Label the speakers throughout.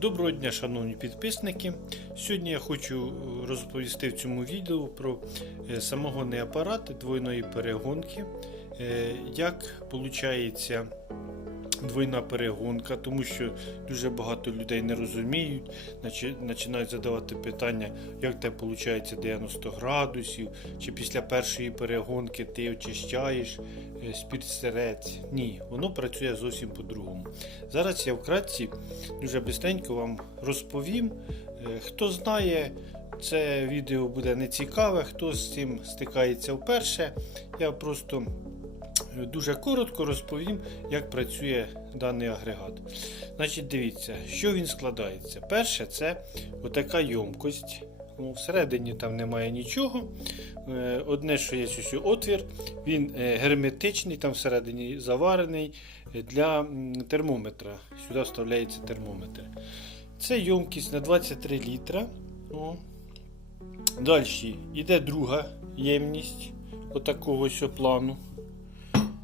Speaker 1: Доброго дня, шановні підписники. Сьогодні я хочу е, розповісти в цьому відео про е, самогонний апарат двойної перегонки. Е, Як виходить двойна перегонка, тому що дуже багато людей не розуміють, починають задавати питання, як те виходить 90 градусів, чи після першої перегонки ти очищаєш е, спірт-сирець. Ні, воно працює зовсім по-другому. Зараз я вкратці дуже бистренько вам розповім. Е, Хто знає, це відео буде нецікаве, хто з цим стикається вперше. Я просто дуже коротко розповім, як працює даний агрегат. Значить, дивіться, що він складається. Перше, це отака ємкость. Ну, всередині там немає нічого. Е, Одне, що є ось отвір, він е, герметичний, там всередині заварений для термометра. Сюди вставляється термометр. Це ємкість на 23 літра. О. Далі йде друга ємність отакого плану.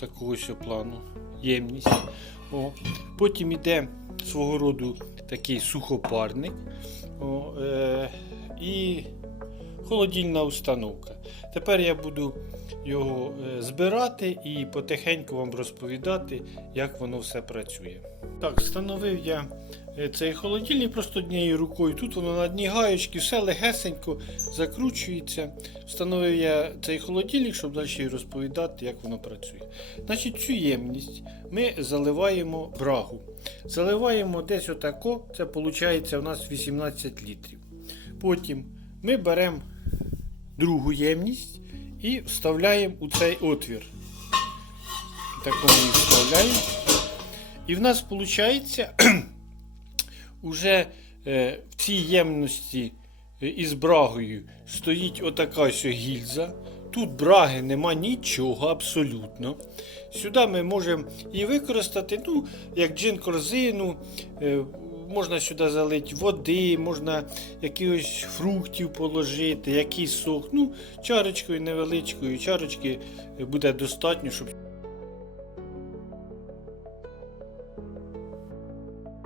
Speaker 1: Такого ось плану ємність. О. Потім йде свого роду такий сухопарник. О, е, і холодильна установка. Тепер я буду його е, збирати і потихеньку вам розповідати, як воно все працює. Так, встановив я е, цей холодильник просто однією рукою. Тут воно на одній гаєчці, все легесенько закручується. Встановив я цей холодильник, щоб далі розповідати, як воно працює. Значить, цю ємність ми заливаємо брагу. Заливаємо десь отако, це виходить у нас 18 літрів. Потім ми беремо другу ємність і вставляємо у цей отвір. Такому її вставляємо. І в нас виходить уже е, в цій ємності е, із брагою стоїть отака ось гільза. Тут браги нема нічого абсолютно. Сюди ми можемо і використати, ну, як джин-корзину, е, можна сюди залити води, можна якихось фруктів положити, якийсь сок. Ну, чарочкою невеличкою, чарочки буде достатньо, щоб